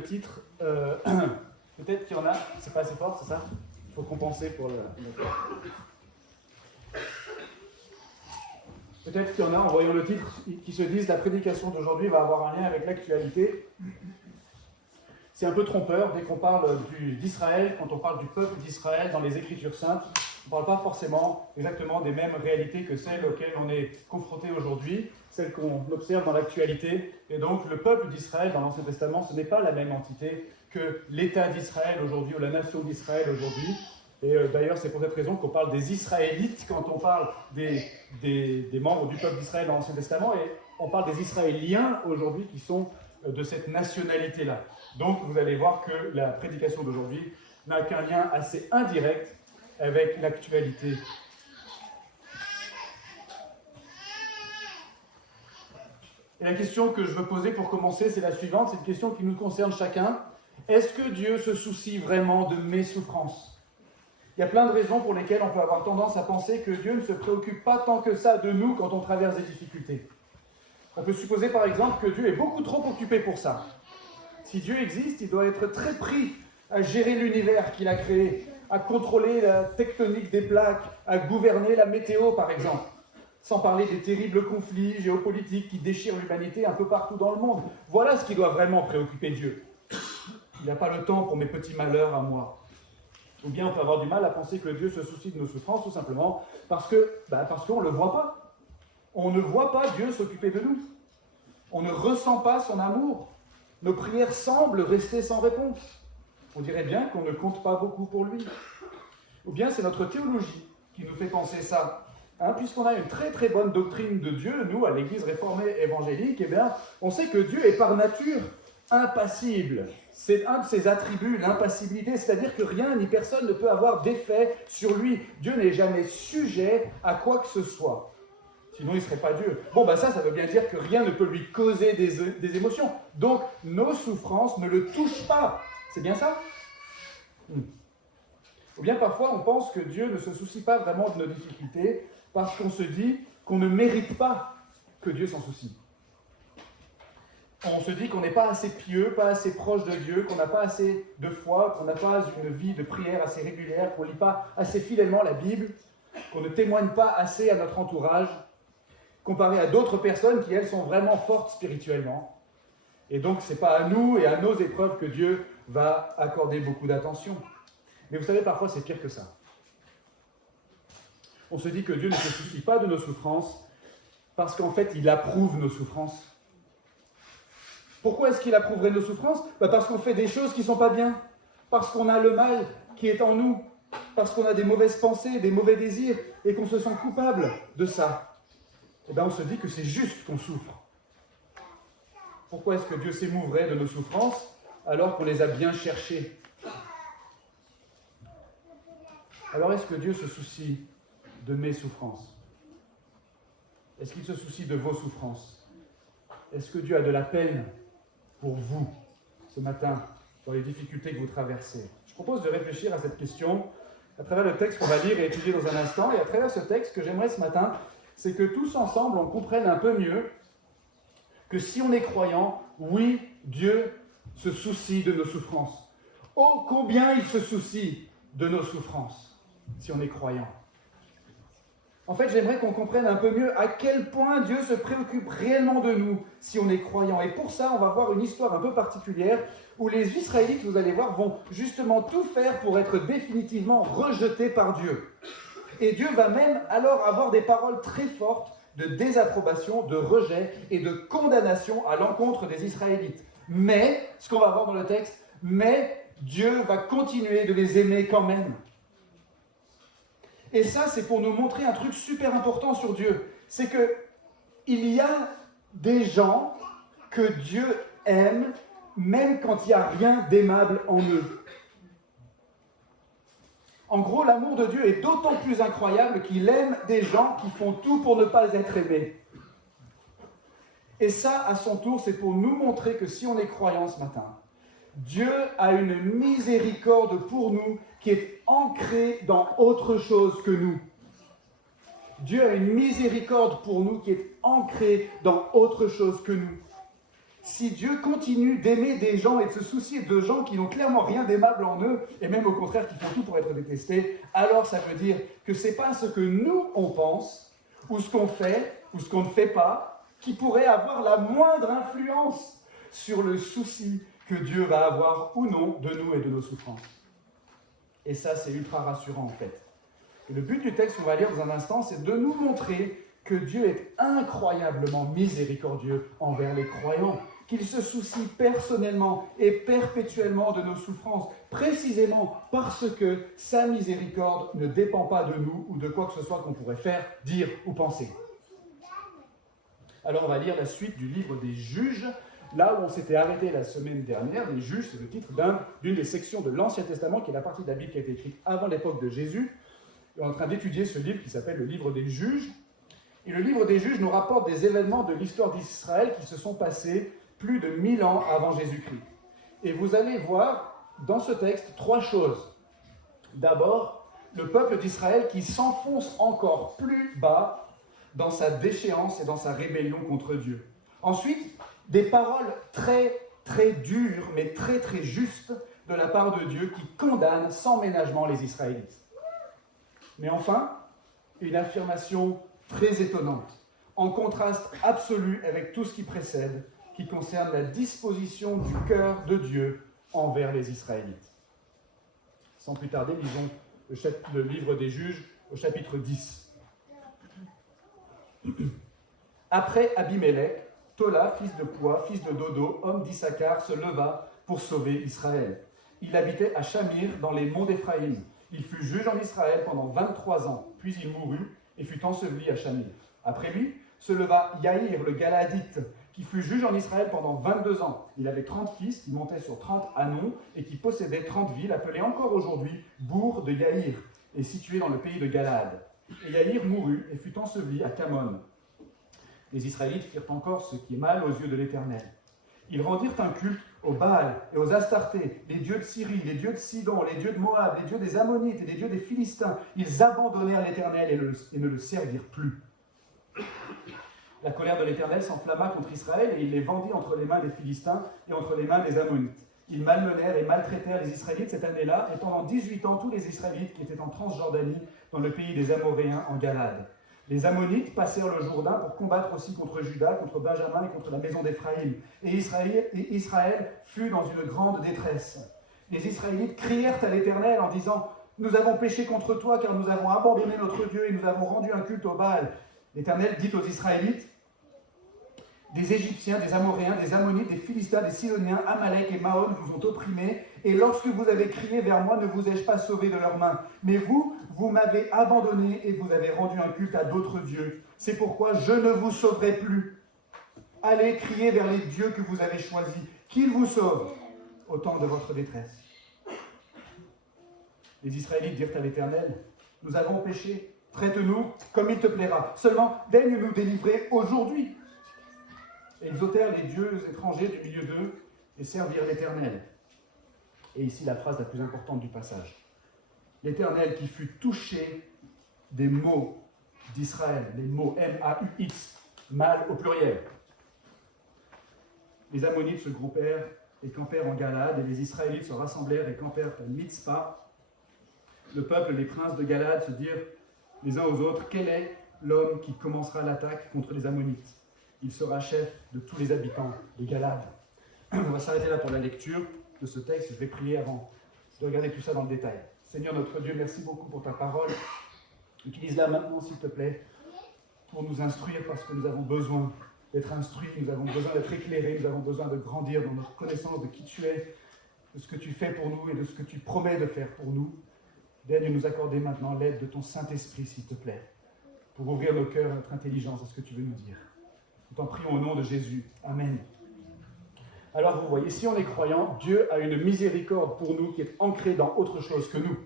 le titre. Peut-être qu'il y en a. C'est pas assez fort, c'est ça? Il faut compenser pour le. Peut-être qu'il y en a, en voyant le titre, qui se disent la prédication d'aujourd'hui va avoir un lien avec l'actualité. C'est un peu trompeur dès qu'on parle d'Israël, quand on parle du peuple d'Israël dans les Écritures saintes. On ne parle pas forcément exactement des mêmes réalités que celles auxquelles on est confronté aujourd'hui, celles qu'on observe dans l'actualité. Et donc le peuple d'Israël dans l'Ancien Testament, ce n'est pas la même entité que l'État d'Israël aujourd'hui ou la nation d'Israël aujourd'hui. Et d'ailleurs, c'est pour cette raison qu'on parle des Israélites quand on parle des membres du peuple d'Israël dans l'Ancien Testament, et on parle des Israéliens aujourd'hui qui sont de cette nationalité-là. Donc vous allez voir que la prédication d'aujourd'hui n'a qu'un lien assez indirect avec l'actualité. Et la question que je veux poser pour commencer, c'est la suivante, c'est une question qui nous concerne chacun. Est-ce que Dieu se soucie vraiment de mes souffrances ? Il y a plein de raisons pour lesquelles on peut avoir tendance à penser que Dieu ne se préoccupe pas tant que ça de nous quand on traverse des difficultés. On peut supposer par exemple que Dieu est beaucoup trop occupé pour ça. Si Dieu existe, il doit être très pris à gérer l'univers qu'il a créé, à contrôler la tectonique des plaques, à gouverner la météo par exemple. Sans parler des terribles conflits géopolitiques qui déchirent l'humanité un peu partout dans le monde. Voilà ce qui doit vraiment préoccuper Dieu. Il n'a pas le temps pour mes petits malheurs à moi. Ou bien on peut avoir du mal à penser que Dieu se soucie de nos souffrances, tout simplement parce qu'on ne le voit pas. On ne voit pas Dieu s'occuper de nous. On ne ressent pas son amour. Nos prières semblent rester sans réponse. On dirait bien qu'on ne compte pas beaucoup pour lui. Ou bien c'est notre théologie qui nous fait penser ça. Puisqu'on a une très très bonne doctrine de Dieu, nous, à l'Église réformée évangélique, on sait que Dieu est par nature impassible. C'est un de ses attributs, l'impassibilité, c'est-à-dire que rien ni personne ne peut avoir d'effet sur lui. Dieu n'est jamais sujet à quoi que ce soit. Sinon, il ne serait pas Dieu. Ça veut bien dire que rien ne peut lui causer des émotions. Donc, nos souffrances ne le touchent pas. C'est bien ça ? Ou bien parfois, on pense que Dieu ne se soucie pas vraiment de nos difficultés parce qu'on se dit qu'on ne mérite pas que Dieu s'en soucie. On se dit qu'on n'est pas assez pieux, pas assez proche de Dieu, qu'on n'a pas assez de foi, qu'on n'a pas une vie de prière assez régulière, qu'on ne lit pas assez fidèlement la Bible, qu'on ne témoigne pas assez à notre entourage, comparé à d'autres personnes qui, elles, sont vraiment fortes spirituellement. Et donc, ce n'est pas à nous et à nos épreuves que Dieu va accorder beaucoup d'attention. Mais vous savez, parfois, c'est pire que ça. On se dit que Dieu ne se soucie pas de nos souffrances parce qu'en fait, il approuve nos souffrances. Pourquoi est-ce qu'il approuverait nos souffrances ? Parce qu'on fait des choses qui ne sont pas bien, parce qu'on a le mal qui est en nous, parce qu'on a des mauvaises pensées, des mauvais désirs, et qu'on se sent coupable de ça. On se dit que c'est juste qu'on souffre. Pourquoi est-ce que Dieu s'émouverait de nos souffrances alors qu'on les a bien cherchées ? Alors est-ce que Dieu se soucie de mes souffrances ? Est-ce qu'il se soucie de vos souffrances ? Est-ce que Dieu a de la peine pour vous, ce matin, dans les difficultés que vous traversez ? Je propose de réfléchir à cette question à travers le texte qu'on va lire et étudier dans un instant. Et à travers ce texte, ce que j'aimerais ce matin, c'est que tous ensemble, on comprenne un peu mieux que si on est croyant, oui, Dieu se soucie de nos souffrances. Oh, combien il se soucie de nos souffrances, si on est croyant. En fait, j'aimerais qu'on comprenne un peu mieux à quel point Dieu se préoccupe réellement de nous si on est croyant. Et pour ça, on va voir une histoire un peu particulière où les Israélites, vous allez voir, vont justement tout faire pour être définitivement rejetés par Dieu. Et Dieu va même alors avoir des paroles très fortes de désapprobation, de rejet et de condamnation à l'encontre des Israélites. Mais, ce qu'on va voir dans le texte, mais Dieu va continuer de les aimer quand même. Et ça, c'est pour nous montrer un truc super important sur Dieu. C'est qu'il y a des gens que Dieu aime, même quand il n'y a rien d'aimable en eux. En gros, l'amour de Dieu est d'autant plus incroyable qu'il aime des gens qui font tout pour ne pas être aimés. Et ça, à son tour, c'est pour nous montrer que si on est croyant ce matin, Dieu a une miséricorde pour nous qui est ancrée dans autre chose que nous. Dieu a une miséricorde pour nous qui est ancrée dans autre chose que nous. Si Dieu continue d'aimer des gens et de se soucier de gens qui n'ont clairement rien d'aimable en eux, et même au contraire qui font tout pour être détestés, alors ça veut dire que ce n'est pas ce que nous on pense, ou ce qu'on fait, ou ce qu'on ne fait pas, qui pourrait avoir la moindre influence sur le souci que Dieu va avoir ou non de nous et de nos souffrances. Et ça, c'est ultra rassurant en fait. Et le but du texte qu'on va lire dans un instant, c'est de nous montrer que Dieu est incroyablement miséricordieux envers les croyants, qu'il se soucie personnellement et perpétuellement de nos souffrances, précisément parce que sa miséricorde ne dépend pas de nous ou de quoi que ce soit qu'on pourrait faire, dire ou penser. Alors on va lire la suite du livre des Juges, là où on s'était arrêté la semaine dernière. Les Juges, c'est le titre d'une des sections de l'Ancien Testament, qui est la partie de la Bible qui a été écrite avant l'époque de Jésus. On est en train d'étudier ce livre qui s'appelle le livre des Juges. Et le livre des Juges nous rapporte des événements de l'histoire d'Israël qui se sont passés plus de 1000 ans avant Jésus-Christ. Et vous allez voir dans ce texte 3 choses. D'abord, le peuple d'Israël qui s'enfonce encore plus bas dans sa déchéance et dans sa rébellion contre Dieu. Ensuite, des paroles très, très dures, mais très, très justes de la part de Dieu qui condamne sans ménagement les Israélites. Mais enfin, une affirmation très étonnante, en contraste absolu avec tout ce qui précède, qui concerne la disposition du cœur de Dieu envers les Israélites. Sans plus tarder, lisons le livre des Juges au chapitre 10. Après Abimélec, Tola, fils de Poua, fils de Dodo, homme d'Issachar, se leva pour sauver Israël. Il habitait à Shamir, dans les monts d'Éphraïm. Il fut juge en Israël pendant 23 ans, puis il mourut et fut enseveli à Shamir. Après lui, se leva Yaïr, le Galadite, qui fut juge en Israël pendant 22 ans. Il avait 30 fils qui montaient sur 30 ânons et qui possédaient 30 villes, appelées encore aujourd'hui bourgs de Yaïr, et situées dans le pays de Galad. Et Yaïr mourut et fut enseveli à Camon. Les Israélites firent encore ce qui est mal aux yeux de l'Éternel. Ils rendirent un culte aux Baal et aux Astartés, les dieux de Syrie, les dieux de Sidon, les dieux de Moab, les dieux des Ammonites et les dieux des Philistins. Ils abandonnèrent l'Éternel et ne le servirent plus. La colère de l'Éternel s'enflamma contre Israël et il les vendit entre les mains des Philistins et entre les mains des Ammonites. Ils malmenèrent et maltraitèrent les Israélites cette année-là, et pendant 18 ans, tous les Israélites qui étaient en Transjordanie, dans le pays des Amoréens, en Galade. Les Ammonites passèrent le Jourdain pour combattre aussi contre Juda, contre Benjamin et contre la maison d'Éphraïm. Et Israël fut dans une grande détresse. Les Israélites crièrent à l'Éternel en disant « Nous avons péché contre toi car nous avons abandonné notre Dieu et nous avons rendu un culte au Baal. » L'Éternel dit aux Israélites « Des Égyptiens, des Amoréens, des Ammonites, des Philistins, des Sidoniens, Amalek et Maon vous ont opprimés, et lorsque vous avez crié vers moi, ne vous ai-je pas sauvé de leurs mains. Mais vous m'avez abandonné et vous avez rendu un culte à d'autres dieux. C'est pourquoi je ne vous sauverai plus. Allez crier vers les dieux que vous avez choisis, qu'ils vous sauvent au temps de votre détresse. » Les Israélites dirent à l'Éternel, « Nous avons péché, traite-nous comme il te plaira. Seulement, daigne nous délivrer aujourd'hui. » Et ils ôtèrent les dieux étrangers du milieu d'eux et servirent l'Éternel. Et ici la phrase la plus importante du passage. L'Éternel qui fut touché des maux d'Israël, les mots M-A-U-X, mal au pluriel. Les Ammonites se groupèrent et campèrent en Galade, et les Israélites se rassemblèrent et campèrent à Mitzpah. Le peuple et les princes de Galade se dirent les uns aux autres, quel est l'homme qui commencera l'attaque contre les Ammonites ? Il sera chef de tous les habitants de Galade. On va s'arrêter là pour la lecture de ce texte. Je vais prier avant de regarder tout ça dans le détail. Seigneur notre Dieu, merci beaucoup pour ta parole. Utilise-la maintenant, s'il te plaît, pour nous instruire, parce que nous avons besoin d'être instruits, nous avons besoin d'être éclairés, nous avons besoin de grandir dans notre connaissance de qui tu es, de ce que tu fais pour nous et de ce que tu promets de faire pour nous. Daigne nous accorder maintenant l'aide de ton Saint-Esprit, s'il te plaît, pour ouvrir nos cœurs, notre intelligence à ce que tu veux nous dire. Nous t'en prions au nom de Jésus. Amen. Alors vous voyez, si on est croyant, Dieu a une miséricorde pour nous qui est ancrée dans autre chose que nous.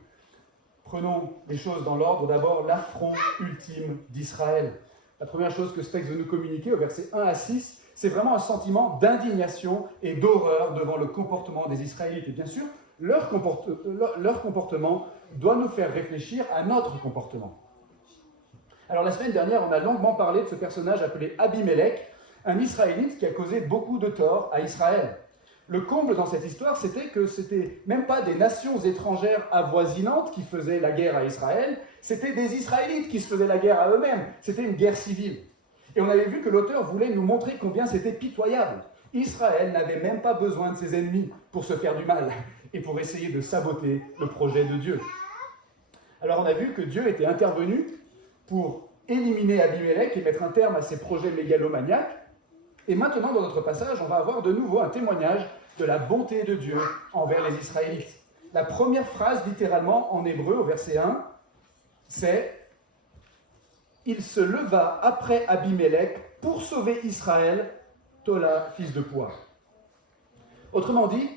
Prenons les choses dans l'ordre. D'abord, l'affront ultime d'Israël. La première chose que ce texte veut nous communiquer, au verset 1 à 6, c'est vraiment un sentiment d'indignation et d'horreur devant le comportement des Israélites. Et bien sûr, leur comportement doit nous faire réfléchir à notre comportement. Alors la semaine dernière, on a longuement parlé de ce personnage appelé Abimélec. Un Israélite qui a causé beaucoup de tort à Israël. Le comble dans cette histoire, c'était que c'était même pas des nations étrangères avoisinantes qui faisaient la guerre à Israël, c'était des Israélites qui se faisaient la guerre à eux-mêmes. C'était une guerre civile. Et on avait vu que l'auteur voulait nous montrer combien c'était pitoyable. Israël n'avait même pas besoin de ses ennemis pour se faire du mal et pour essayer de saboter le projet de Dieu. Alors on a vu que Dieu était intervenu pour éliminer Abimelech et mettre un terme à ses projets mégalomaniaques. Et maintenant, dans notre passage, on va avoir de nouveau un témoignage de la bonté de Dieu envers les Israélites. La première phrase, littéralement, en hébreu, au verset 1, c'est « Il se leva après Abimelech pour sauver Israël, Tola, fils de Puah. » Autrement dit,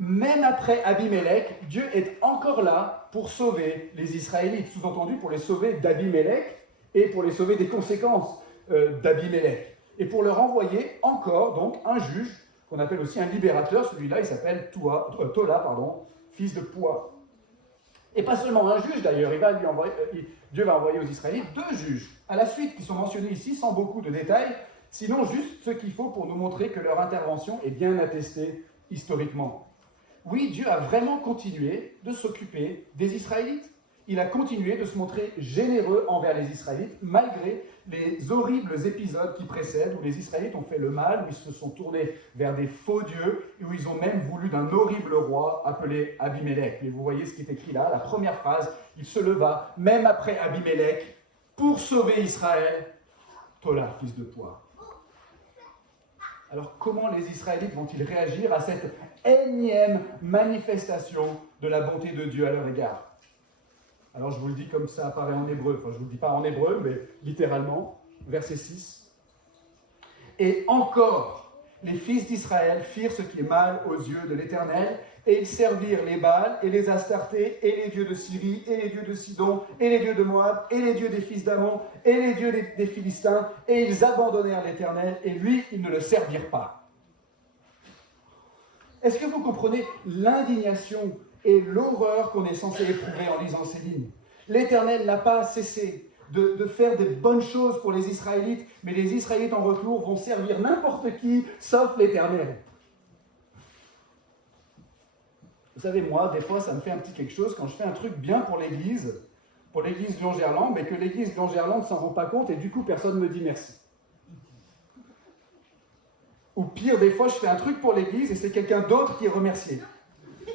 même après Abimelech, Dieu est encore là pour sauver les Israélites, sous-entendu pour les sauver d'Abimelech et pour les sauver des conséquences d'Abimelech. Et pour leur envoyer encore donc un juge, qu'on appelle aussi un libérateur, celui-là il s'appelle Tola, fils de Puah. Et pas seulement un juge d'ailleurs, Dieu va envoyer aux Israélites 2 juges, à la suite, qui sont mentionnés ici sans beaucoup de détails, sinon juste ce qu'il faut pour nous montrer que leur intervention est bien attestée historiquement. Oui, Dieu a vraiment continué de s'occuper des Israélites. Il a continué de se montrer généreux envers les Israélites, malgré les horribles épisodes qui précèdent, où les Israélites ont fait le mal, où ils se sont tournés vers des faux dieux, et où ils ont même voulu d'un horrible roi appelé Abimelech. Et vous voyez ce qui est écrit là, la première phrase, il se leva, même après Abimelech, pour sauver Israël, Tola, fils de Puah. Alors comment les Israélites vont-ils réagir à cette énième manifestation de la bonté de Dieu à leur égard ? Alors je vous le dis comme ça apparaît en hébreu, enfin je ne vous le dis pas en hébreu, mais littéralement, verset 6. Et encore, les fils d'Israël firent ce qui est mal aux yeux de l'Éternel, et ils servirent les Baals et les Astartés, et les dieux de Syrie, et les dieux de Sidon, et les dieux de Moab, et les dieux des fils d'Ammon, et les dieux des Philistins, et ils abandonnèrent l'Éternel, et lui, ils ne le servirent pas. Est-ce que vous comprenez l'indignation et l'horreur qu'on est censé éprouver en lisant ces lignes? L'Éternel n'a pas cessé de faire des bonnes choses pour les Israélites, mais les Israélites en retour vont servir n'importe qui, sauf l'Éternel. Vous savez, moi, des fois, ça me fait un petit quelque chose quand je fais un truc bien pour l'église Lyon-Gerland, mais que l'église Lyon-Gerland ne s'en rend pas compte et du coup, personne ne me dit merci. Ou pire, des fois, je fais un truc pour l'église et c'est quelqu'un d'autre qui est remercié.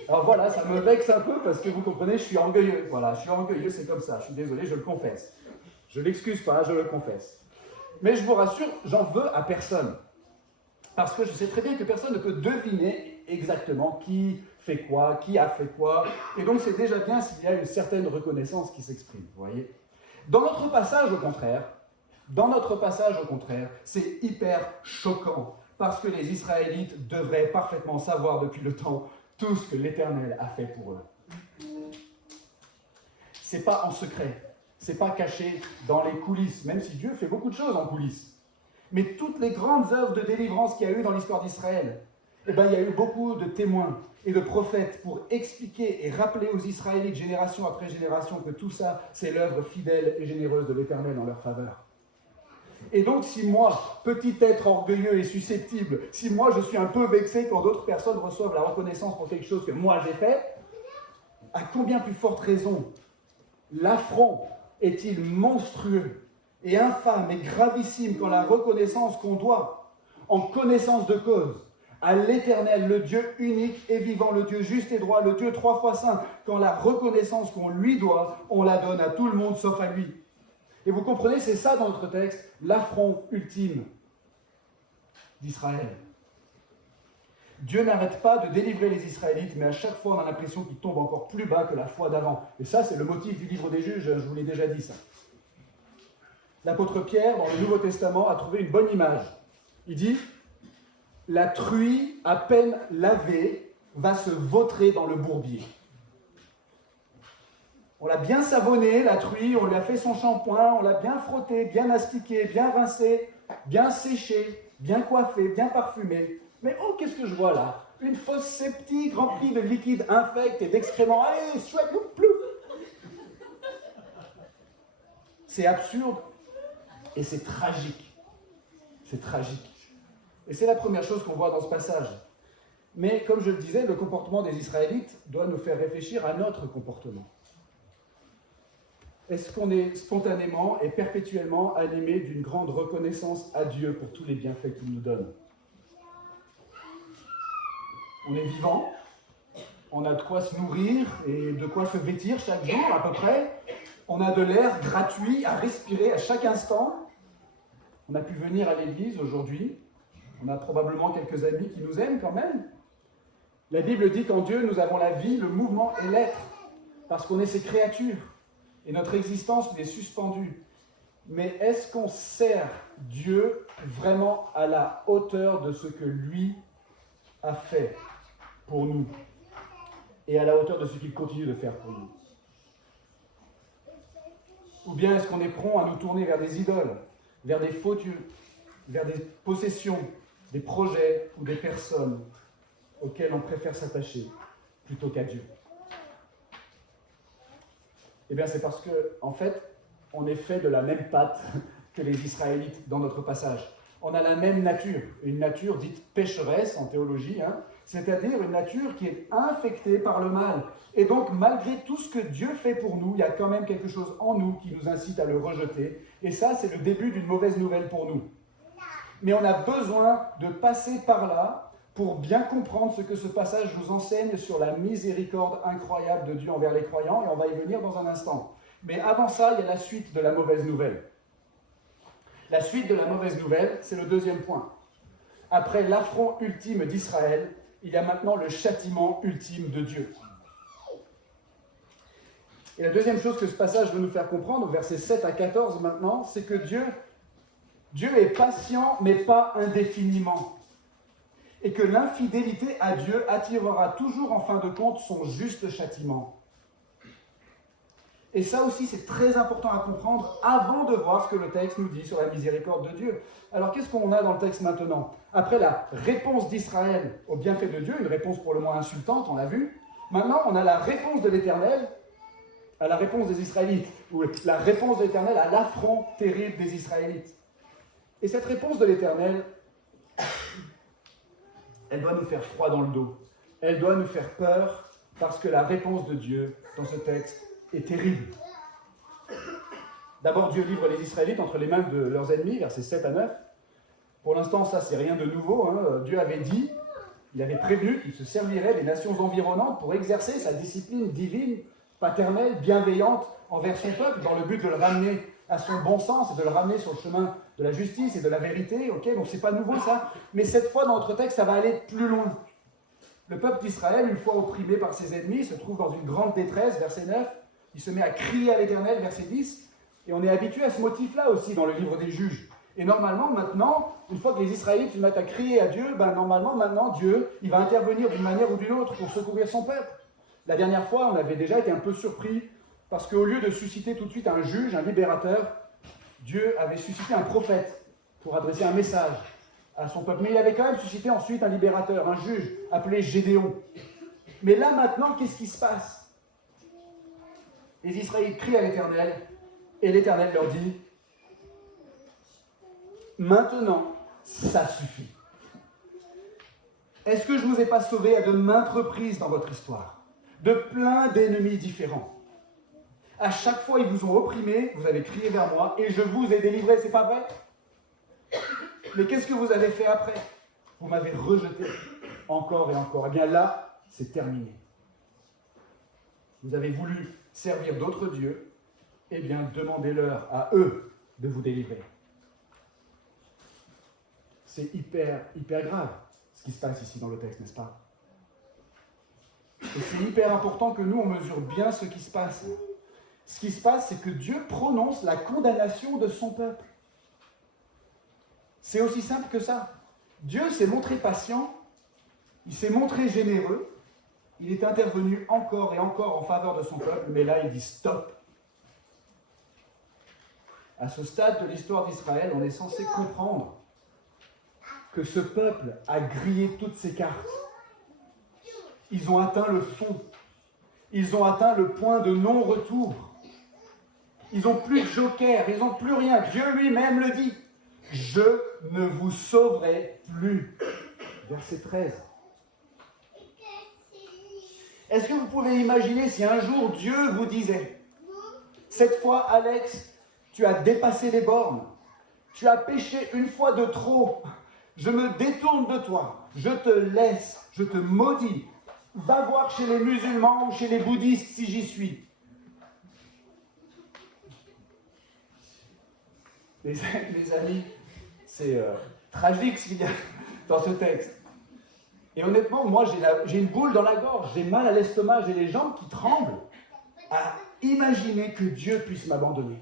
Alors voilà, ça me vexe un peu parce que vous comprenez, je suis orgueilleux. Voilà, je suis orgueilleux, c'est comme ça. Je suis désolé, je le confesse. Je ne l'excuse pas, je le confesse. Mais je vous rassure, j'en veux à personne. Parce que je sais très bien que personne ne peut deviner exactement qui fait quoi, qui a fait quoi. Et donc c'est déjà bien s'il y a une certaine reconnaissance qui s'exprime, vous voyez. Dans notre passage, au contraire, c'est hyper choquant. Parce que les Israélites devraient parfaitement savoir depuis le temps tout ce que l'Éternel a fait pour eux. C'est pas en secret, c'est pas caché dans les coulisses, même si Dieu fait beaucoup de choses en coulisses. Mais toutes les grandes œuvres de délivrance qu'il y a eu dans l'histoire d'Israël, il y a eu beaucoup de témoins et de prophètes pour expliquer et rappeler aux Israélites, génération après génération, que tout ça, c'est l'œuvre fidèle et généreuse de l'Éternel en leur faveur. Et donc, si moi, petit être orgueilleux et susceptible, si moi je suis un peu vexé quand d'autres personnes reçoivent la reconnaissance pour quelque chose que moi j'ai fait, à combien plus forte raison l'affront est-il monstrueux et infâme et gravissime quand la reconnaissance qu'on doit, en connaissance de cause, à l'Éternel, le Dieu unique et vivant, le Dieu juste et droit, le Dieu 3 fois saint, quand la reconnaissance qu'on lui doit, on la donne à tout le monde sauf à lui. Et vous comprenez, c'est ça dans notre texte, l'affront ultime d'Israël. Dieu n'arrête pas de délivrer les Israélites, mais à chaque fois on a l'impression qu'ils tombent encore plus bas que la fois d'avant. Et ça, c'est le motif du livre des Juges, je vous l'ai déjà dit ça. L'apôtre Pierre, dans le Nouveau Testament, a trouvé une bonne image. Il dit « La truie, à peine lavée, va se vautrer dans le bourbier. » On l'a bien savonné, la truie, on lui a fait son shampoing, on l'a bien frotté, bien astiqué, bien rincé, bien séché, bien coiffé, bien parfumé. Mais oh, qu'est-ce que je vois là? Une fosse septique remplie de liquide infect et d'excréments. Allez, chouette, plouf. C'est absurde et c'est tragique. C'est tragique. Et c'est la première chose qu'on voit dans ce passage. Mais comme je le disais, le comportement des Israélites doit nous faire réfléchir à notre comportement. Est-ce qu'on est spontanément et perpétuellement animé d'une grande reconnaissance à Dieu pour tous les bienfaits qu'il nous donne? On est vivant, on a de quoi se nourrir et de quoi se vêtir chaque jour à peu près. On a de l'air gratuit à respirer à chaque instant. On a pu venir à l'église aujourd'hui. On a probablement quelques amis qui nous aiment quand même. La Bible dit qu'en Dieu, nous avons la vie, le mouvement et l'être, parce qu'on est ses créatures. Et notre existence lui est suspendue. Mais est-ce qu'on sert Dieu vraiment à la hauteur de ce que lui a fait pour nous et à la hauteur de ce qu'il continue de faire pour nous? Ou bien est-ce qu'on est prompt à nous tourner vers des idoles, vers des faux dieux, vers des possessions, des projets ou des personnes auxquelles on préfère s'attacher plutôt qu'à Dieu? Eh bien, c'est parce que, en fait, on est fait de la même pâte que les Israélites dans notre passage. On a la même nature, une nature dite pécheresse en théologie, c'est-à-dire une nature qui est infectée par le mal. Et donc, malgré tout ce que Dieu fait pour nous, il y a quand même quelque chose en nous qui nous incite à le rejeter. Et ça, c'est le début d'une mauvaise nouvelle pour nous. Mais on a besoin de passer par là pour bien comprendre ce que ce passage nous enseigne sur la miséricorde incroyable de Dieu envers les croyants, et on va y venir dans un instant. Mais avant ça, il y a la suite de la mauvaise nouvelle. La suite de la mauvaise nouvelle, c'est le deuxième point. Après l'affront ultime d'Israël, il y a maintenant le châtiment ultime de Dieu. Et la deuxième chose que ce passage veut nous faire comprendre, versets 7 à 14 maintenant, c'est que Dieu est patient, mais pas indéfiniment. Et que l'infidélité à Dieu attirera toujours en fin de compte son juste châtiment. Et ça aussi, c'est très important à comprendre avant de voir ce que le texte nous dit sur la miséricorde de Dieu. Alors, qu'est-ce qu'on a dans le texte maintenant? Après la réponse d'Israël au bienfait de Dieu, une réponse pour le moins insultante, on l'a vu. Maintenant, on a la réponse de l'Éternel à la réponse des Israélites, ou la réponse de l'Éternel à l'affront terrible des Israélites. Et cette réponse de l'Éternel, elle doit nous faire froid dans le dos. Elle doit nous faire peur, parce que la réponse de Dieu dans ce texte est terrible. D'abord, Dieu livre les Israélites entre les mains de leurs ennemis, versets 7 à 9. Pour l'instant, ça, c'est rien de nouveau. Dieu avait dit, il avait prévenu qu'il se servirait des nations environnantes pour exercer sa discipline divine, paternelle, bienveillante envers son peuple, dans le but de le ramener à son bon sens et de le ramener sur le chemin de la justice et de la vérité. Ok, donc c'est pas nouveau ça. Mais cette fois, dans notre texte, ça va aller plus loin. Le peuple d'Israël, une fois opprimé par ses ennemis, se trouve dans une grande détresse, verset 9. Il se met à crier à l'Éternel, verset 10. Et on est habitué à ce motif-là aussi dans le livre des Juges. Et normalement, maintenant, une fois que les Israélites se mettent à crier à Dieu, normalement, maintenant, Dieu, il va intervenir d'une manière ou d'une autre pour secourir son peuple. La dernière fois, on avait déjà été un peu surpris, parce qu'au lieu de susciter tout de suite un juge, un libérateur, Dieu avait suscité un prophète pour adresser un message à son peuple. Mais il avait quand même suscité ensuite un libérateur, un juge, appelé Gédéon. Mais là, maintenant, qu'est-ce qui se passe? Les Israélites crient à l'Éternel, et l'Éternel leur dit, « Maintenant, ça suffit. Est-ce que je ne vous ai pas sauvé à de maintes reprises dans votre histoire, de plein d'ennemis différents? À chaque fois, ils vous ont opprimé, vous avez crié vers moi, et je vous ai délivré, c'est pas vrai? Mais qu'est-ce que vous avez fait après? Vous m'avez rejeté encore et encore. Eh bien là, c'est terminé. Vous avez voulu servir d'autres dieux, eh bien demandez-leur à eux de vous délivrer. C'est hyper grave ce qui se passe ici dans le texte, n'est-ce pas? Et c'est hyper important que nous, on mesure bien ce qui se passe. Ce qui se passe, c'est que Dieu prononce la condamnation de son peuple. C'est aussi simple que ça. Dieu s'est montré patient, il s'est montré généreux, il est intervenu encore et encore en faveur de son peuple, mais là, il dit stop. À ce stade de l'histoire d'Israël, on est censé comprendre que ce peuple a grillé toutes ses cartes. Ils ont atteint le fond. Ils ont atteint le point de non-retour. Ils n'ont plus de joker, ils n'ont plus rien. Dieu lui-même le dit. Je ne vous sauverai plus. Verset 13. Est-ce que vous pouvez imaginer si un jour Dieu vous disait, cette fois Alex, tu as dépassé les bornes, tu as péché une fois de trop, je me détourne de toi, je te laisse, je te maudis, va voir chez les musulmans ou chez les bouddhistes si j'y suis. Les amis, c'est tragique ce qu'il y a dans ce texte. Et honnêtement, moi j'ai une boule dans la gorge, j'ai mal à l'estomac, j'ai les jambes qui tremblent à imaginer que Dieu puisse m'abandonner.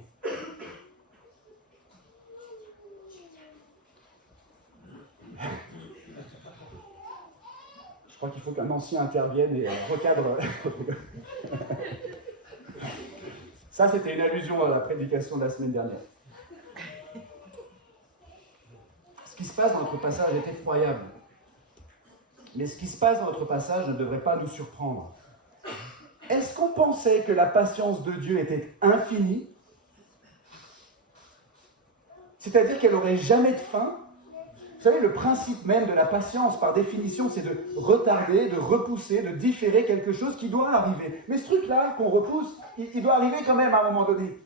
Je crois qu'il faut qu'un ancien intervienne et recadre. Ça, c'était une allusion à la prédication de la semaine dernière. Ce qui se passe dans notre passage est effroyable. Mais ce qui se passe dans notre passage ne devrait pas nous surprendre. Est-ce qu'on pensait que la patience de Dieu était infinie? C'est-à-dire qu'elle n'aurait jamais de fin? Vous savez, le principe même de la patience, par définition, c'est de retarder, de repousser, de différer quelque chose qui doit arriver. Mais ce truc-là, qu'on repousse, il doit arriver quand même à un moment donné.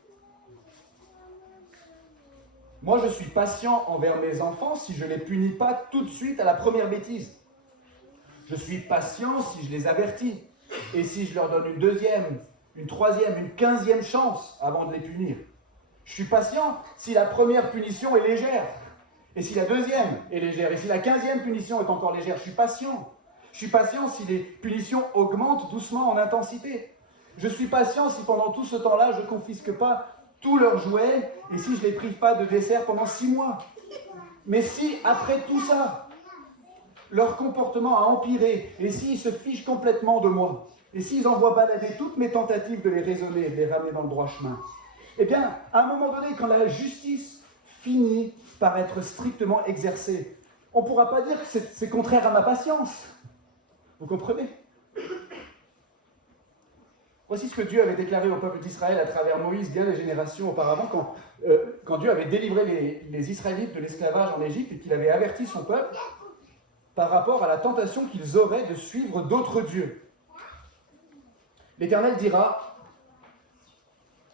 Moi, je suis patient envers mes enfants si je ne les punis pas tout de suite à la première bêtise. Je suis patient si je les avertis. Et si je leur donne une deuxième, une troisième, une 15e chance avant de les punir. Je suis patient si la première punition est légère. Et si la deuxième est légère. Et si la 15e punition est encore légère. Je suis patient. Je suis patient si les punitions augmentent doucement en intensité. Je suis patient si pendant tout ce temps-là, je ne confisque pas tous leurs jouets et si je ne les prive pas de dessert pendant 6 mois. Mais si, après tout ça, leur comportement a empiré, et s'ils se fichent complètement de moi, et s'ils envoient balader toutes mes tentatives de les raisonner et de les ramener dans le droit chemin, eh bien, à un moment donné, quand la justice finit par être strictement exercée, on ne pourra pas dire que c'est contraire à ma patience. Vous comprenez ? Voici ce que Dieu avait déclaré au peuple d'Israël à travers Moïse bien des générations auparavant, quand Dieu avait délivré les Israélites de l'esclavage en Égypte et qu'il avait averti son peuple par rapport à la tentation qu'ils auraient de suivre d'autres dieux. L'Éternel dira,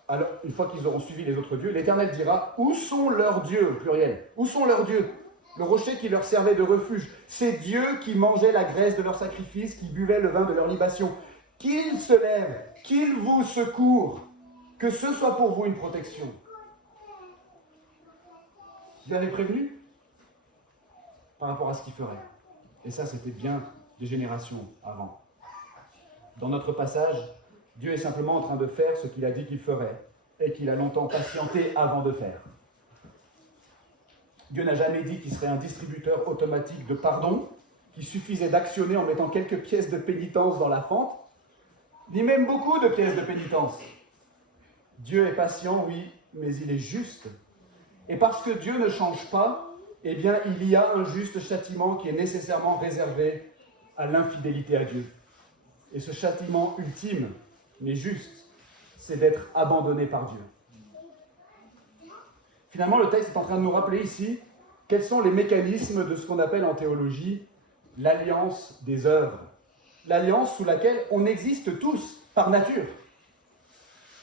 alors, une fois qu'ils auront suivi les autres dieux, l'Éternel dira, où sont leurs dieux, au pluriel, où sont leurs dieux? Le rocher qui leur servait de refuge, ces dieux qui mangeaient la graisse de leurs sacrifices, qui buvaient le vin de leur libation. Qu'ils se lèvent, qu'ils vous secourent, que ce soit pour vous une protection. Dieu avait prévenu par rapport à ce qu'il ferait. Et ça, c'était bien des générations avant. Dans notre passage, Dieu est simplement en train de faire ce qu'il a dit qu'il ferait et qu'il a longtemps patienté avant de faire. Dieu n'a jamais dit qu'il serait un distributeur automatique de pardon, qu'il suffisait d'actionner en mettant quelques pièces de pénitence dans la fente, ni même beaucoup de pièces de pénitence. Dieu est patient, oui, mais il est juste. Et parce que Dieu ne change pas, eh bien, il y a un juste châtiment qui est nécessairement réservé à l'infidélité à Dieu. Et ce châtiment ultime, mais juste, c'est d'être abandonné par Dieu. Finalement, le texte est en train de nous rappeler ici quels sont les mécanismes de ce qu'on appelle en théologie l'alliance des œuvres. L'alliance sous laquelle on existe tous, par nature.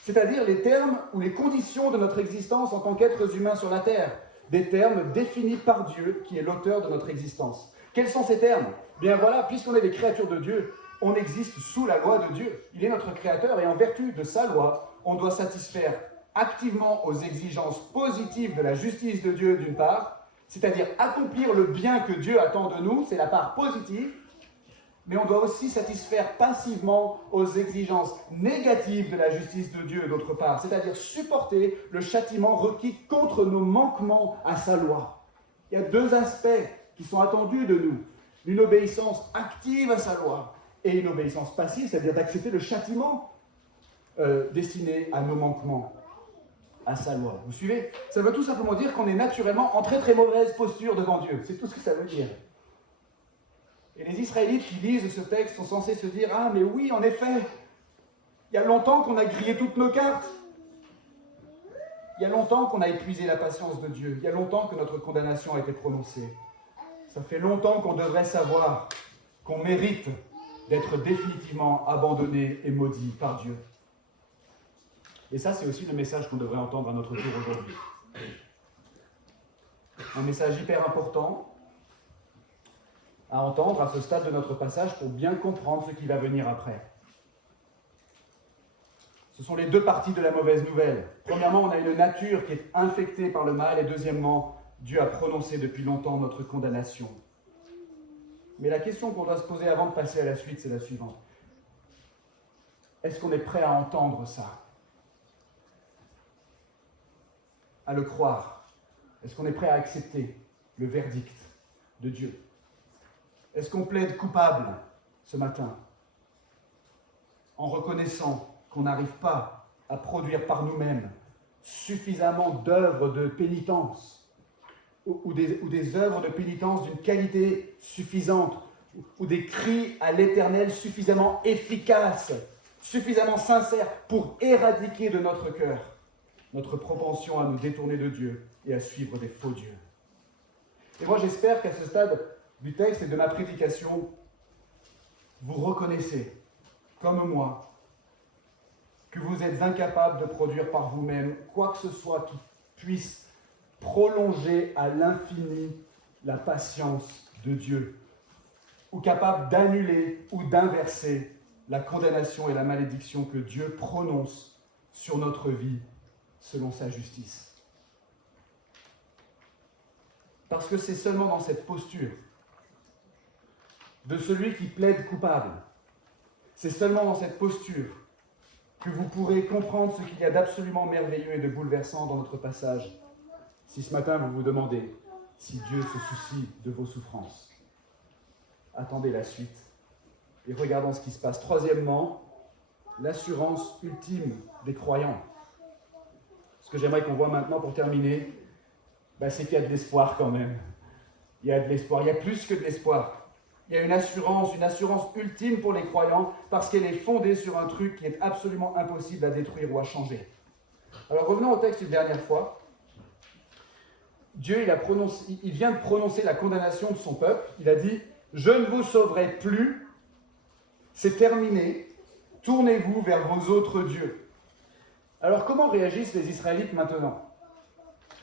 C'est-à-dire les termes ou les conditions de notre existence en tant qu'êtres humains sur la terre. Des termes définis par Dieu, qui est l'auteur de notre existence. Quels sont ces termes? Bien voilà, puisqu'on est des créatures de Dieu, on existe sous la loi de Dieu. Il est notre créateur et en vertu de sa loi, on doit satisfaire activement aux exigences positives de la justice de Dieu d'une part, c'est-à-dire accomplir le bien que Dieu attend de nous, c'est la part positive, mais on doit aussi satisfaire passivement aux exigences négatives de la justice de Dieu d'autre part, c'est-à-dire supporter le châtiment requis contre nos manquements à sa loi. Il y a deux aspects qui sont attendus de nous, une obéissance active à sa loi et une obéissance passive, c'est-à-dire d'accepter le châtiment destiné à nos manquements à sa loi. Vous suivez? Ça veut tout simplement dire qu'on est naturellement en très très mauvaise posture devant Dieu. C'est tout ce que ça veut dire. Et les Israélites qui lisent ce texte sont censés se dire « Ah, mais oui, en effet, il y a longtemps qu'on a grillé toutes nos cartes. Il y a longtemps qu'on a épuisé la patience de Dieu. Il y a longtemps que notre condamnation a été prononcée. Ça fait longtemps qu'on devrait savoir qu'on mérite d'être définitivement abandonné et maudit par Dieu. Et ça, c'est aussi le message qu'on devrait entendre à notre tour aujourd'hui. Un message hyper important à entendre à ce stade de notre passage pour bien comprendre ce qui va venir après. Ce sont les deux parties de la mauvaise nouvelle. Premièrement, on a une nature qui est infectée par le mal, et deuxièmement, Dieu a prononcé depuis longtemps notre condamnation. Mais la question qu'on doit se poser avant de passer à la suite, c'est la suivante. Est-ce qu'on est prêt à entendre ça? À le croire? Est-ce qu'on est prêt à accepter le verdict de Dieu? Est-ce qu'on plaide coupable ce matin en reconnaissant qu'on n'arrive pas à produire par nous-mêmes suffisamment d'œuvres de pénitence ou des œuvres de pénitence d'une qualité suffisante ou des cris à l'Éternel suffisamment efficaces, suffisamment sincères pour éradiquer de notre cœur notre propension à nous détourner de Dieu et à suivre des faux dieux. Et moi j'espère qu'à ce stade du texte et de ma prédication, vous reconnaissez, comme moi, que vous êtes incapables de produire par vous-même quoi que ce soit qui puisse prolonger à l'infini la patience de Dieu, ou capable d'annuler ou d'inverser la condamnation et la malédiction que Dieu prononce sur notre vie selon sa justice. Parce que c'est seulement dans cette posture de celui qui plaide coupable, c'est seulement dans cette posture que vous pourrez comprendre ce qu'il y a d'absolument merveilleux et de bouleversant dans notre passage. Si ce matin vous vous demandez si Dieu se soucie de vos souffrances, attendez la suite et regardons ce qui se passe. Troisièmement, l'assurance ultime des croyants. Ce que j'aimerais qu'on voit maintenant pour terminer, c'est qu'il y a de l'espoir quand même. Il y a de l'espoir, il y a plus que de l'espoir. Il y a une assurance ultime pour les croyants parce qu'elle est fondée sur un truc qui est absolument impossible à détruire ou à changer. Alors revenons au texte une dernière fois. Dieu, il vient de prononcer la condamnation de son peuple. Il a dit « Je ne vous sauverai plus, c'est terminé, tournez-vous vers vos autres dieux. » Alors comment réagissent les Israélites maintenant?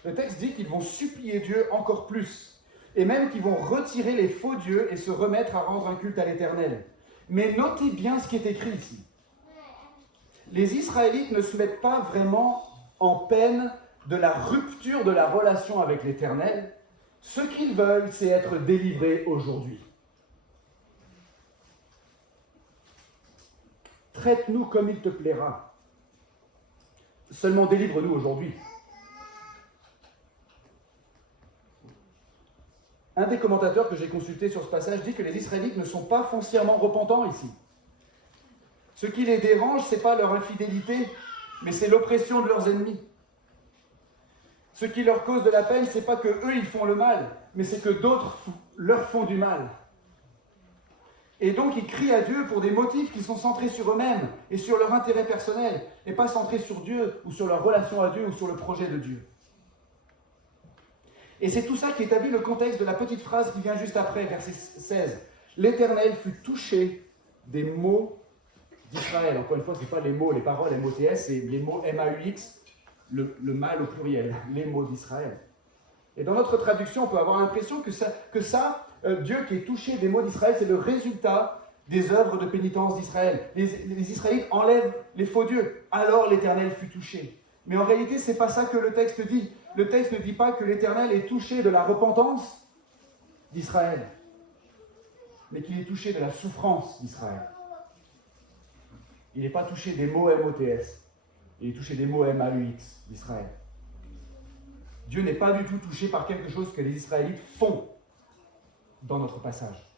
Le texte dit qu'ils vont supplier Dieu encore plus. Et même qu'ils vont retirer les faux dieux et se remettre à rendre un culte à l'Éternel. Mais notez bien ce qui est écrit ici. Les Israélites ne se mettent pas vraiment en peine de la rupture de la relation avec l'Éternel. Ce qu'ils veulent, c'est être délivrés aujourd'hui. Traite-nous comme il te plaira. Seulement délivre-nous aujourd'hui. Un des commentateurs que j'ai consulté sur ce passage dit que les Israélites ne sont pas foncièrement repentants ici. Ce qui les dérange, ce n'est pas leur infidélité, mais c'est l'oppression de leurs ennemis. Ce qui leur cause de la peine, ce n'est pas qu'eux, ils font le mal, mais c'est que d'autres leur font du mal. Et donc, ils crient à Dieu pour des motifs qui sont centrés sur eux-mêmes et sur leur intérêt personnel, et pas centrés sur Dieu, ou sur leur relation à Dieu, ou sur le projet de Dieu. Et c'est tout ça qui établit le contexte de la petite phrase qui vient juste après, verset 16. « L'Éternel fut touché des maux d'Israël. » Encore une fois, ce n'est pas les mots, les paroles M-O-T-S, c'est les mots M-A-U-X, le mal au pluriel, les mots d'Israël. Et dans notre traduction, on peut avoir l'impression que Dieu qui est touché des maux d'Israël, c'est le résultat des œuvres de pénitence d'Israël. Les Israélites enlèvent les faux dieux, alors l'Éternel fut touché. Mais en réalité, ce n'est pas ça que le texte dit. Le texte ne dit pas que l'Éternel est touché de la repentance d'Israël, mais qu'il est touché de la souffrance d'Israël. Il n'est pas touché des mots M-O-T-S, il est touché des mots M-A-U-X d'Israël. Dieu n'est pas du tout touché par quelque chose que les Israélites font dans notre passage.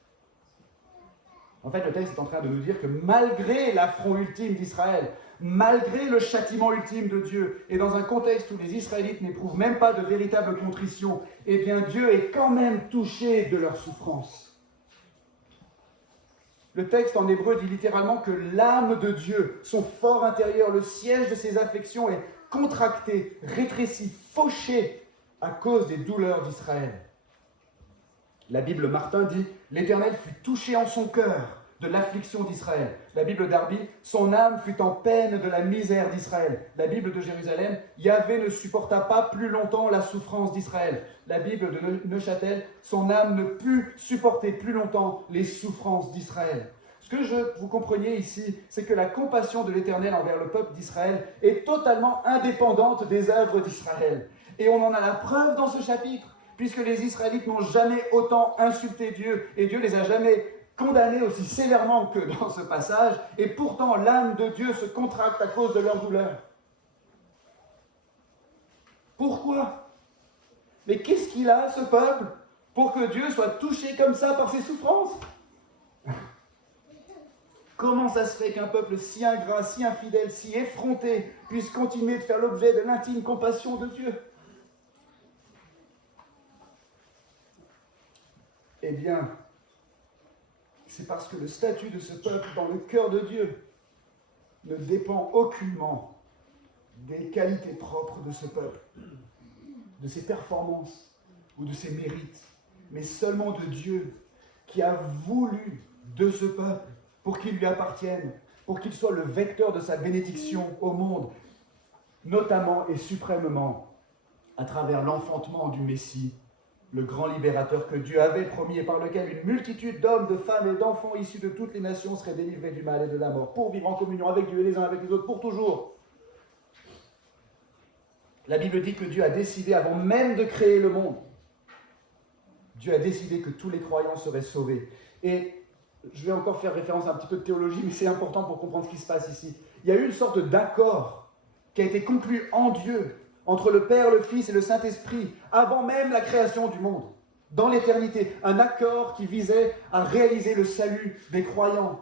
En fait, le texte est en train de nous dire que malgré l'affront ultime d'Israël, malgré le châtiment ultime de Dieu, et dans un contexte où les Israélites n'éprouvent même pas de véritable contrition, eh bien Dieu est quand même touché de leur souffrance. Le texte en hébreu dit littéralement que l'âme de Dieu, son fort intérieur, le siège de ses affections, est contracté, rétréci, fauché à cause des douleurs d'Israël. La Bible Martin dit « L'Éternel fut touché en son cœur de l'affliction d'Israël. » La Bible Darby « Son âme fut en peine de la misère d'Israël. » La Bible de Jérusalem « Yahvé ne supporta pas plus longtemps la souffrance d'Israël. » La Bible de Neuchâtel « Son âme ne put supporter plus longtemps les souffrances d'Israël. » Ce que vous compreniez ici, c'est que la compassion de l'Éternel envers le peuple d'Israël est totalement indépendante des œuvres d'Israël. Et on en a la preuve dans ce chapitre, puisque les Israélites n'ont jamais autant insulté Dieu, et Dieu les a jamais condamnés aussi sévèrement que dans ce passage, et pourtant l'âme de Dieu se contracte à cause de leur douleur. Pourquoi? Mais qu'est-ce qu'il a, ce peuple, pour que Dieu soit touché comme ça par ses souffrances? Comment ça se fait qu'un peuple si ingrat, si infidèle, si effronté puisse continuer de faire l'objet de l'intime compassion de Dieu? Eh bien, c'est parce que le statut de ce peuple dans le cœur de Dieu ne dépend aucunement des qualités propres de ce peuple, de ses performances ou de ses mérites, mais seulement de Dieu qui a voulu de ce peuple pour qu'il lui appartienne, pour qu'il soit le vecteur de sa bénédiction au monde, notamment et suprêmement à travers l'enfantement du Messie, le grand libérateur que Dieu avait promis et par lequel une multitude d'hommes, de femmes et d'enfants issus de toutes les nations seraient délivrés du mal et de la mort, pour vivre en communion avec Dieu et les uns avec les autres pour toujours. La Bible dit que Dieu a décidé, avant même de créer le monde, Dieu a décidé que tous les croyants seraient sauvés. Et je vais encore faire référence à un petit peu de théologie, mais c'est important pour comprendre ce qui se passe ici. Il y a eu une sorte d'accord qui a été conclu en Dieu, entre le Père, le Fils et le Saint-Esprit, avant même la création du monde, dans l'éternité. Un accord qui visait à réaliser le salut des croyants.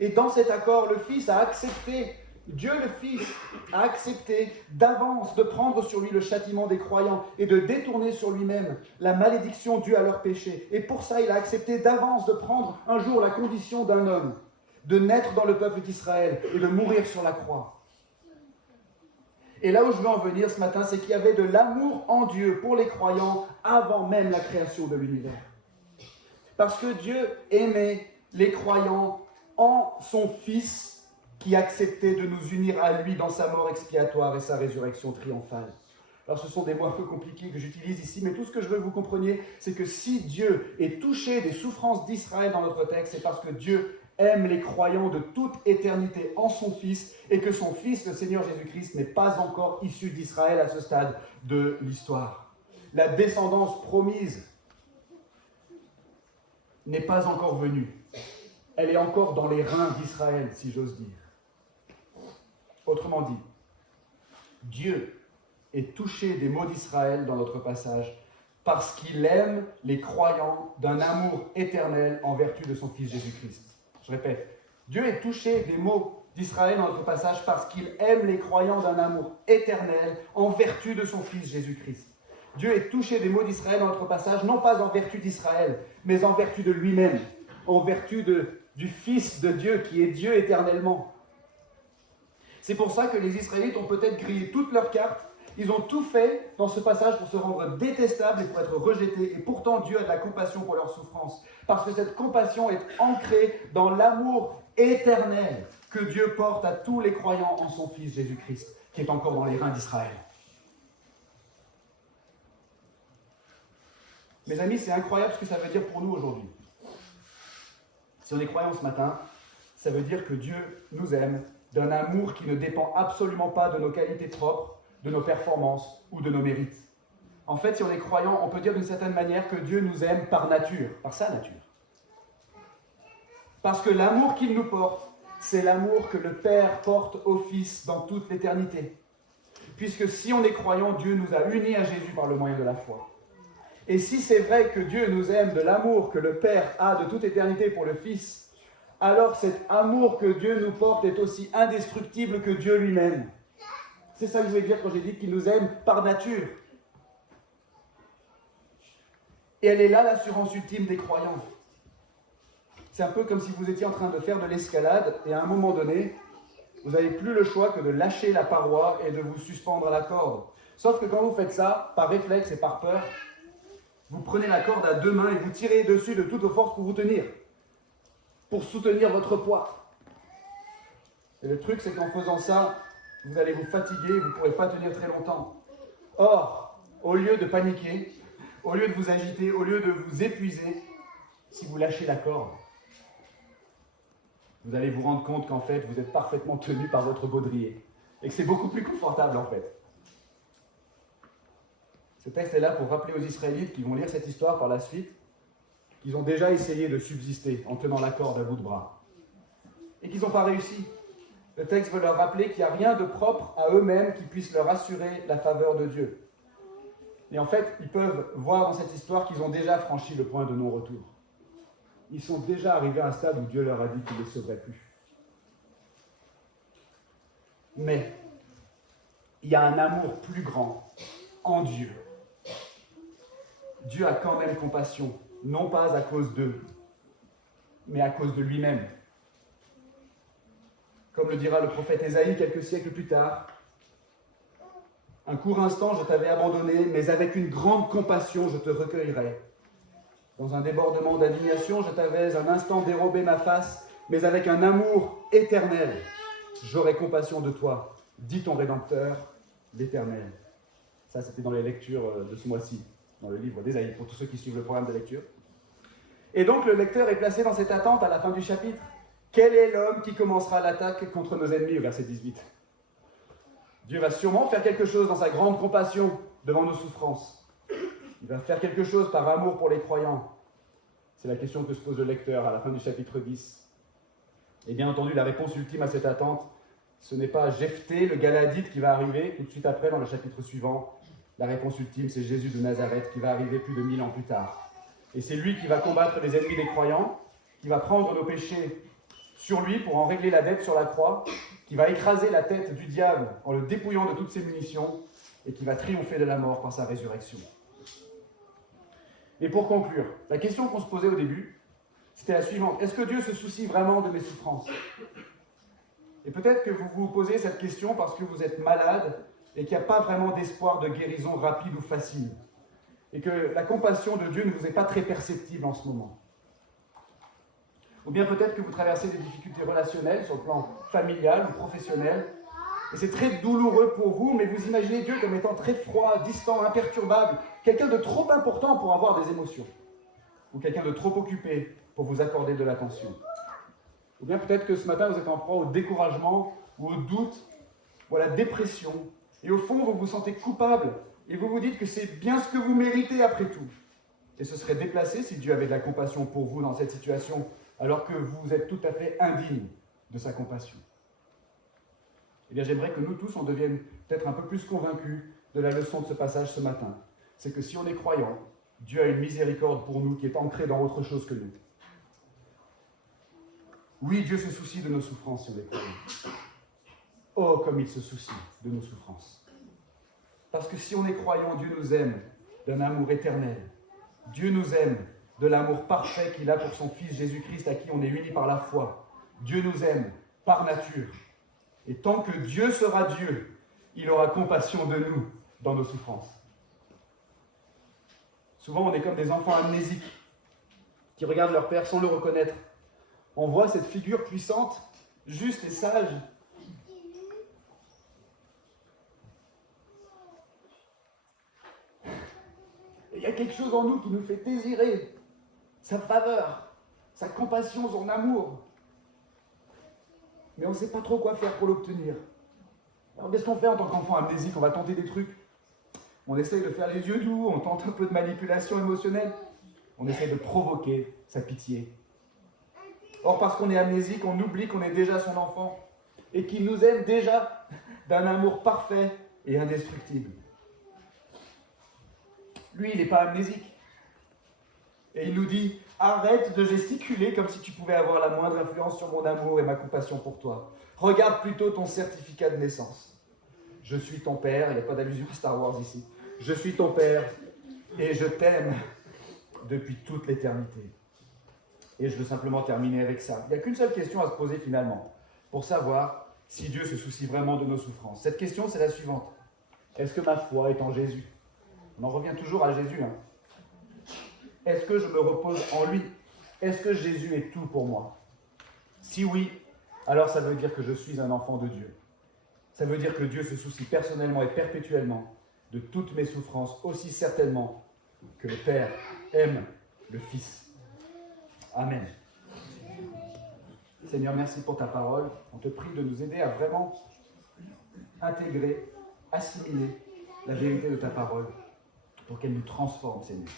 Et dans cet accord, le Fils a accepté, Dieu le Fils a accepté d'avance de prendre sur lui le châtiment des croyants et de détourner sur lui-même la malédiction due à leur péché. Et pour ça, il a accepté d'avance de prendre un jour la condition d'un homme, de naître dans le peuple d'Israël et de mourir sur la croix. Et là où je veux en venir ce matin, c'est qu'il y avait de l'amour en Dieu pour les croyants avant même la création de l'univers. Parce que Dieu aimait les croyants en son Fils qui acceptait de nous unir à lui dans sa mort expiatoire et sa résurrection triomphale. Alors ce sont des mots un peu compliqués que j'utilise ici, mais tout ce que je veux que vous compreniez, c'est que si Dieu est touché des souffrances d'Israël dans notre texte, c'est parce que Dieu aime les croyants de toute éternité en son Fils, et que son Fils, le Seigneur Jésus-Christ, n'est pas encore issu d'Israël à ce stade de l'histoire. La descendance promise n'est pas encore venue. Elle est encore dans les reins d'Israël, si j'ose dire. Autrement dit, Dieu est touché des maux d'Israël dans notre passage parce qu'il aime les croyants d'un amour éternel en vertu de son Fils Jésus-Christ. Je répète, Dieu est touché des maux d'Israël dans notre passage parce qu'il aime les croyants d'un amour éternel en vertu de son Fils Jésus-Christ. Dieu est touché des maux d'Israël dans notre passage, non pas en vertu d'Israël, mais en vertu de lui-même, en vertu du Fils de Dieu qui est Dieu éternellement. C'est pour ça que les Israélites ont peut-être grillé toutes leurs cartes. Ils ont tout fait dans ce passage pour se rendre détestables et pour être rejetés. Et pourtant, Dieu a de la compassion pour leur souffrance. Parce que cette compassion est ancrée dans l'amour éternel que Dieu porte à tous les croyants en son Fils Jésus-Christ, qui est encore dans les reins d'Israël. Mes amis, c'est incroyable ce que ça veut dire pour nous aujourd'hui. Si on est croyants ce matin, ça veut dire que Dieu nous aime d'un amour qui ne dépend absolument pas de nos qualités propres, de nos performances ou de nos mérites. En fait, si on est croyant, on peut dire d'une certaine manière que Dieu nous aime par nature, par sa nature. Parce que l'amour qu'il nous porte, c'est l'amour que le Père porte au Fils dans toute l'éternité. Puisque si on est croyant, Dieu nous a unis à Jésus par le moyen de la foi. Et si c'est vrai que Dieu nous aime de l'amour que le Père a de toute éternité pour le Fils, alors cet amour que Dieu nous porte est aussi indestructible que Dieu lui-même. C'est ça que je voulais dire quand j'ai dit qu'il nous aime par nature. Et elle est là l'assurance ultime des croyants. C'est un peu comme si vous étiez en train de faire de l'escalade et à un moment donné, vous n'avez plus le choix que de lâcher la paroi et de vous suspendre à la corde. Sauf que quand vous faites ça, par réflexe et par peur, vous prenez la corde à deux mains et vous tirez dessus de toutes vos forces pour vous tenir, pour soutenir votre poids. Et le truc, c'est qu'en faisant ça, vous allez vous fatiguer, vous ne pourrez pas tenir très longtemps. Or, au lieu de paniquer, au lieu de vous agiter, au lieu de vous épuiser, si vous lâchez la corde, vous allez vous rendre compte qu'en fait, vous êtes parfaitement tenu par votre baudrier. Et que c'est beaucoup plus confortable en fait. Ce texte est là pour rappeler aux Israélites qui vont lire cette histoire par la suite, qu'ils ont déjà essayé de subsister en tenant la corde à bout de bras. Et qu'ils n'ont pas réussi. Le texte veut leur rappeler qu'il n'y a rien de propre à eux-mêmes qui puisse leur assurer la faveur de Dieu. Et en fait, ils peuvent voir dans cette histoire qu'ils ont déjà franchi le point de non-retour. Ils sont déjà arrivés à un stade où Dieu leur a dit qu'il ne les sauverait plus. Mais il y a un amour plus grand en Dieu. Dieu a quand même compassion, non pas à cause d'eux, mais à cause de lui-même. Comme le dira le prophète Ésaïe quelques siècles plus tard, « Un court instant, je t'avais abandonné, mais avec une grande compassion, je te recueillerai. Dans un débordement d'indignation, je t'avais un instant dérobé ma face, mais avec un amour éternel, j'aurai compassion de toi, dit ton Rédempteur, l'Éternel. » Ça, c'était dans les lectures de ce mois-ci, dans le livre d'Ésaïe, pour tous ceux qui suivent le programme de lecture. Et donc, le lecteur est placé dans cette attente à la fin du chapitre. Quel est l'homme qui commencera l'attaque contre nos ennemis, au verset 18 ? Dieu va sûrement faire quelque chose dans sa grande compassion devant nos souffrances. Il va faire quelque chose par amour pour les croyants. C'est la question que se pose le lecteur à la fin du chapitre 10. Et bien entendu, la réponse ultime à cette attente, ce n'est pas Jephthé, le Galadite, qui va arriver tout de suite après dans le chapitre suivant. La réponse ultime, c'est Jésus de Nazareth qui va arriver plus de 1000 ans plus tard. Et c'est lui qui va combattre les ennemis des croyants, qui va prendre nos péchés sur lui pour en régler la dette sur la croix, qui va écraser la tête du diable en le dépouillant de toutes ses munitions et qui va triompher de la mort par sa résurrection. Et pour conclure, la question qu'on se posait au début, c'était la suivante. Est-ce que Dieu se soucie vraiment de mes souffrances ? Et peut-être que vous vous posez cette question parce que vous êtes malade et qu'il n'y a pas vraiment d'espoir de guérison rapide ou facile. Et que la compassion de Dieu ne vous est pas très perceptible en ce moment. Ou bien peut-être que vous traversez des difficultés relationnelles sur le plan familial ou professionnel. Et c'est très douloureux pour vous, mais vous imaginez Dieu comme étant très froid, distant, imperturbable, quelqu'un de trop important pour avoir des émotions. Ou quelqu'un de trop occupé pour vous accorder de l'attention. Ou bien peut-être que ce matin vous êtes en proie au découragement, ou au doute, ou à la dépression. Et au fond, vous vous sentez coupable, et vous vous dites que c'est bien ce que vous méritez après tout. Et ce serait déplacé si Dieu avait de la compassion pour vous dans cette situation, alors que vous êtes tout à fait indigne de sa compassion. Eh bien, j'aimerais que nous tous, on devienne peut-être un peu plus convaincus de la leçon de ce passage ce matin. C'est que si on est croyant, Dieu a une miséricorde pour nous qui est ancrée dans autre chose que nous. Oui, Dieu se soucie de nos souffrances si on est croyant. Oh, comme il se soucie de nos souffrances. Parce que si on est croyant, Dieu nous aime d'un amour éternel. Dieu nous aime de l'amour parfait qu'il a pour son Fils Jésus-Christ à qui on est unis par la foi. Dieu nous aime par nature. Et tant que Dieu sera Dieu, il aura compassion de nous dans nos souffrances. Souvent, on est comme des enfants amnésiques qui regardent leur père sans le reconnaître. On voit cette figure puissante, juste et sage. Et il y a quelque chose en nous qui nous fait désirer sa faveur, sa compassion, son amour. Mais on ne sait pas trop quoi faire pour l'obtenir. Alors qu'est-ce qu'on fait en tant qu'enfant amnésique ? On va tenter des trucs. On essaye de faire les yeux doux, on tente un peu de manipulation émotionnelle. On essaye de provoquer sa pitié. Or, parce qu'on est amnésique, on oublie qu'on est déjà son enfant et qu'il nous aime déjà d'un amour parfait et indestructible. Lui, il n'est pas amnésique. Et il nous dit, arrête de gesticuler comme si tu pouvais avoir la moindre influence sur mon amour et ma compassion pour toi. Regarde plutôt ton certificat de naissance. Je suis ton père, il n'y a pas d'allusion à Star Wars ici. Je suis ton père et je t'aime depuis toute l'éternité. Et je veux simplement terminer avec ça. Il n'y a qu'une seule question à se poser finalement, pour savoir si Dieu se soucie vraiment de nos souffrances. Cette question, c'est la suivante. Est-ce que ma foi est en Jésus? On en revient toujours à Jésus. Est-ce que je me repose en lui? Est-ce que Jésus est tout pour moi? Si oui, alors ça veut dire que je suis un enfant de Dieu. Ça veut dire que Dieu se soucie personnellement et perpétuellement de toutes mes souffrances, aussi certainement que le Père aime le Fils. Amen. Seigneur, merci pour ta parole. On te prie de nous aider à vraiment intégrer, assimiler la vérité de ta parole pour qu'elle nous transforme, Seigneur.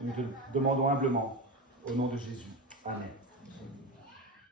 Nous te demandons humblement au nom de Jésus. Amen.